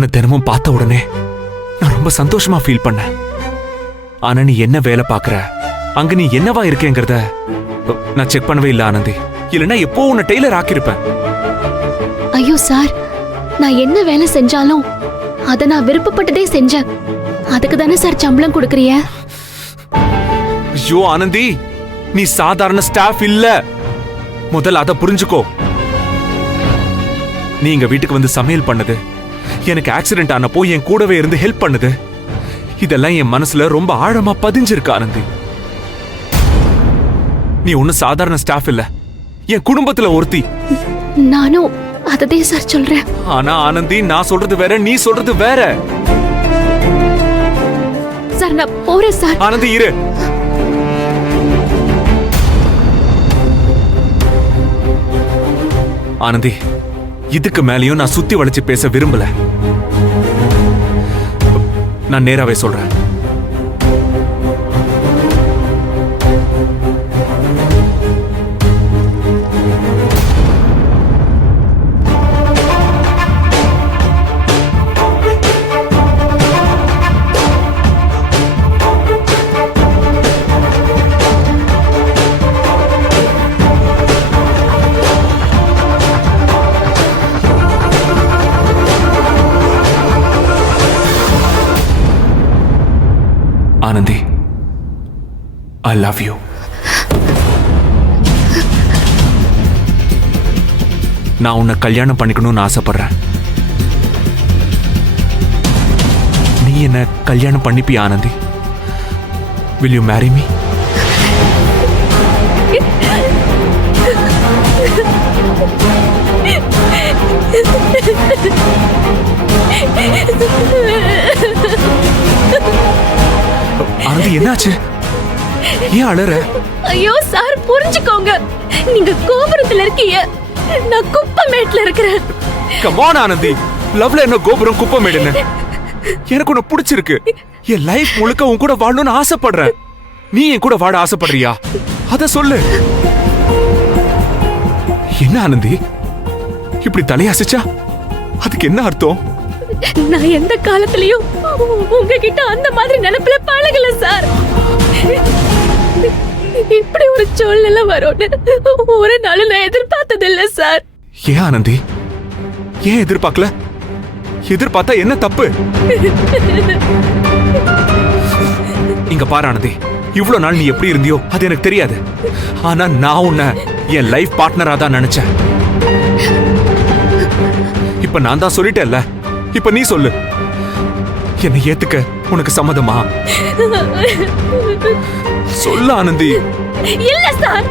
உன்னை தினமும் பார்த்த உடனே நான் ரொம்ப சந்தோஷமா ஃபீல் பண்ணேன். ஆனா நீ என்ன வேலை பாக்குற, அங்க நீ என்னவா இருக்கேங்கிறத நான் செக் பண்ணவே இல்லை ஆனந்தி. இல்லைன்னா எப்போ உன்னை டெய்லர் ஆக்கியிருப்பேன். ஐயோ சார், நான் என்ன வேலை செஞ்சாலும் அத நான் விருப்பப்பட்டதே செஞ்சேன். அதுக்கு தானே சார் சம்பளம் கொடுக்கறிய? ஐயோ ஆனந்தி, நீ சாதாரண ஸ்டாஃப் இல்ல. முதல்ல அத புரிஞ்சுக்கோ. நீ எங்க வீட்டுக்கு வந்து சமையல் பண்ணது, எனக்கு ஆக்சிடென்ட் ஆனப்போ என் கூடவே இருந்து ஹெல்ப் பண்ணது, இதெல்லாம் என் மனசுல ரொம்ப ஆழமா பதிஞ்சிருக்கு ஆனந்தி. நீ ஒன்னும் சாதாரண ஸ்டாஃப் இல்ல, என் குடும்பத்துல ஒருத்தி. நானும் அததே சார் சொல்றேன். ஆனா ஆனந்தி, நான் சொல்றது வேற, நீ சொல்றது வேற. சார் நான் போறேன் சார். ஆனந்தி இரு. ஆனந்தி, இதுக்கு மேலயும் நான் சுத்தி வளைச்சு பேச விரும்பல. நான் நேராவே சொல்றேன். Anandhi, I love you. நான் உன்னை கல்யாணம் பண்ணிக்கணும்னு ஆசைப்படுறேன். நீ என்ன கல்யாணம் பண்ணிப்பியா Anandhi? Will you marry me? Anandhi, என்னாச்சு? ஏன் அழற? ஐயோ சார், புரிஞ்சுக்கோங்க. நீங்க கோபுரத்துல இருக்கீங்க, நான் குப்பமேட்ல இருக்கிறேன். கம் ஆன் ஆனந்தி, லவ்ல என்ன கோபுரம் குப்பமேடுன்னு? எனக்கு உன்னை பிடிச்சிருக்கு. என் லைஃப் முழுக்க உன் கூட வாழணும்னு ஆசைப்படுறேன். நீ என் கூட வாழ ஆசைப்படுறியா? அத சொல்லு. என்ன ஆனந்தி, இப்படி தலையசைச்சா அதுக்கு என்ன அர்த்தம்? நான் எந்த காலத்திலயும் உங்ககிட்ட அந்த மாதிரி நினைப்புல பழகல சார். இப்படி ஒரு சூழ்நிலை வரும்னு ஒரு நாள் நான் எதிர்பார்த்தது இல்ல சார். ஏன் ஆனந்தி, ஏன் எதிர்பார்க்கல? எதிர்பார்த்தா என்ன தப்பு? இங்க பாரு ஆனந்தி, இவ்வளவு நாள் நீ எப்படி இருந்தியோ அது எனக்கு தெரியாது. ஆனா நான் உன்னை என் லைஃப் பார்ட்னரா தான் நினைச்சேன். இப்ப நான் தான் சொல்லிட்டேன்ல, இப்ப நீ சொல்லு. என்னை ஏத்துக்க உனக்கு சம்மதமா? சொல்லு ஆனந்தி. இல்ல சார்,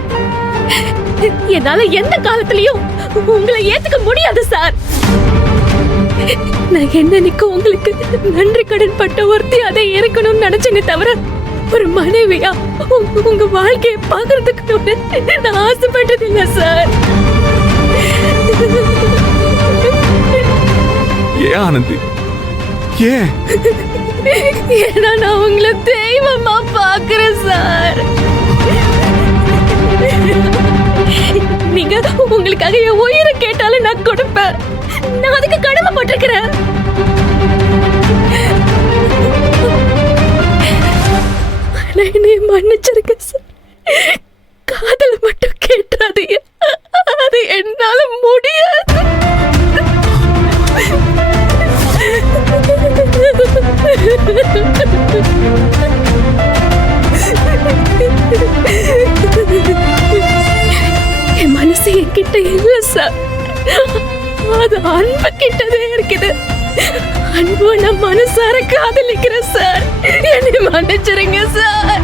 என்னால எந்த காலத்திலயும் உங்களை ஏத்துக்க முடியாது சார். நான் என்னன்னைக்கு உங்களுக்கு நன்றி கடன் பட்ட ஒருத்தி அதை இருக்கணும்னு நினைச்சேனே தவிர ஒரு மனைவியா உங்க வாழ்க்கையை பாக்குறதுக்கு நான் ஆசைப்பட்டது இல்ல சார். ஏன் ஆனந்தி, ஏன்? ஏன்னா நான் உங்களை தெய்வமா பாக்குறேன் சார். நீங்க உங்களுக்காக என் உயிரை கேட்டாலும் நான் கொடுப்பேன். நான் அதுக்கு கடமைப்பட்டிருக்கிறேன். என்னை மன்னிச்சிருக்க சார். காதல மட்டும் கேட்டாதீங்க, அது என்னால முடியாது. என் மனசு என்கிட்ட இல்ல சார், அது அன்பு கிட்டதே இருக்குது. அன்பு நான் மனசார காதலிக்கிறேன் சார். என்னை மன்னிச்சிருங்க சார்.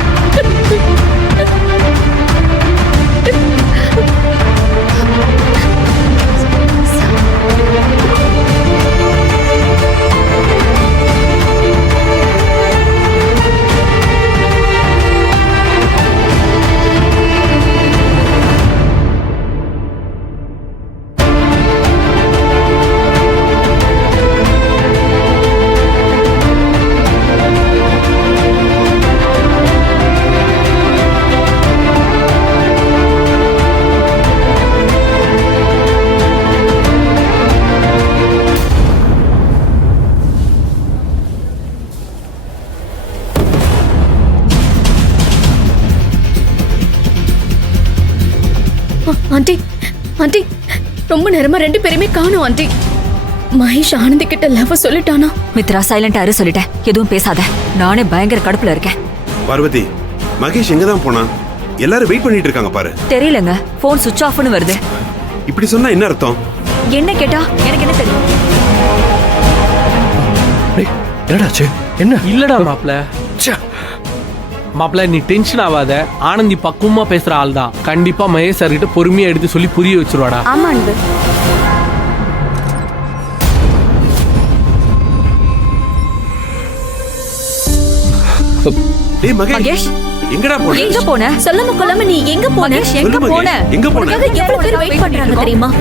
ஆண்டி ஆண்டி ரொம்ப நேரமா ரெண்டு பேருமே காணோம் ஆண்டி. மகேஷ் ஆனந்தி கிட்ட லவ் சொல்லிட்டானா? மித்ரா சைலண்டா இரு சொல்லிட்டேன். எதுவும் பேசாத. நானே பயங்கர கடுப்புல இருக்கேன். பார்வதி, மகேஷ் எங்க தான் போனா? எல்லாரும் வெயிட் பண்ணிட்டு இருக்காங்க பாரு. தெரியலங்க, போன் சுவிட்ச் ஆஃப்னு வருது. இப்படி சொன்னா என்ன அர்த்தம்? என்ன கேட்டா எனக்கு என்ன தெரியும்? என்னடாச்சு? என்ன? இல்லடா மாப்ள நீ டென்ஷன் ஆகாத. ஆனந்தி பக்குவமா பேசுற ஆள் தான். கண்டிப்பா மகேஷ் சார் கிட்ட பொறுமையா எடுத்து சொல்லி புரிய வச்சிருவாடா. ஆமா அன்பு. டேய் மகேஷ், மகேஷ் எங்கடா போன? எங்க போன? சொல்லாம கொள்ளாம நீ எங்க போன? மகேஷ் எங்க சொல்லு போன? மகேஷ், எங்க போன? உனக்காக எவ்வளவு பேர் வெயிட் பண்றாங்க தெரியுமா?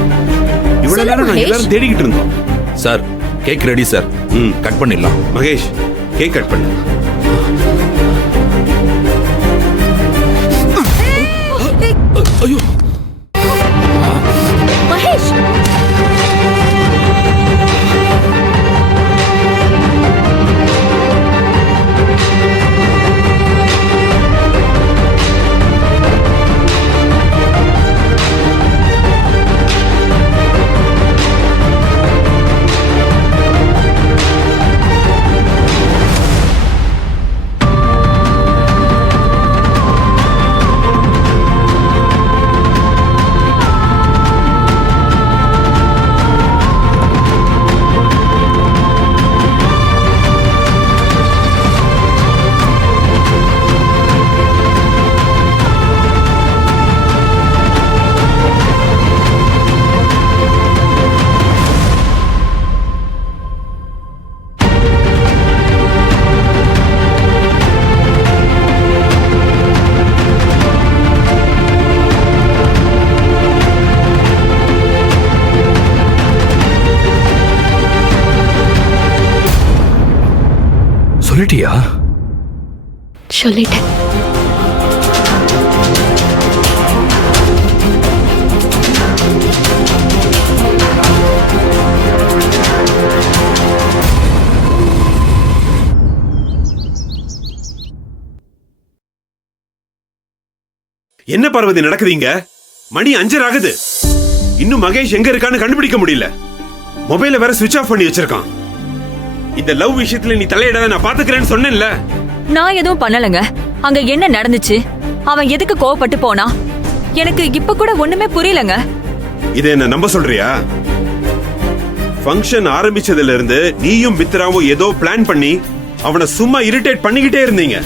இவ்வளவு நேரம் நாங்க எல்லாரும் தேடிக்கிட்டு இருந்தோம். Sir cake ready sir. Cut பண்ணிடலாம். மகேஷ், கேக் கட் பண்ணு. ஐயோ, மகேஷ் சொல்லிட்டியா? சொல்லிட்டேன். என்ன பார்வதி நடக்குதுங்க? மணி 5 ஆகுது. இன்னும் மகேஷ் எங்க இருக்கான்னு கண்டுபிடிக்க முடியல. மொபைல வேற சுவிட்ச் ஆஃப் பண்ணி வச்சிருக்கான். இந்த லவ் விஷயத்துல நீ தலையிடாத, நான் பாத்துக்கிறேன்னு சொன்னேன்ல. நான் எதுவும் பண்ணலங்க. அங்க என்ன நடந்துச்சு? அவன் எதுக்கு கோவப்பட்டு போனா? எனக்கு இப்ப கூட ஒண்ணுமே புரியலங்க. இதை என்ன நம்ப சொல்றியா? ஃபங்க்ஷன் ஆரம்பிச்சதுல இருந்து நீயும் மித்ராவும் ஏதோ பிளான் பண்ணி அவனை சும்மா இரிட்டேட் பண்ணிக்கிட்டே இருந்தீங்க.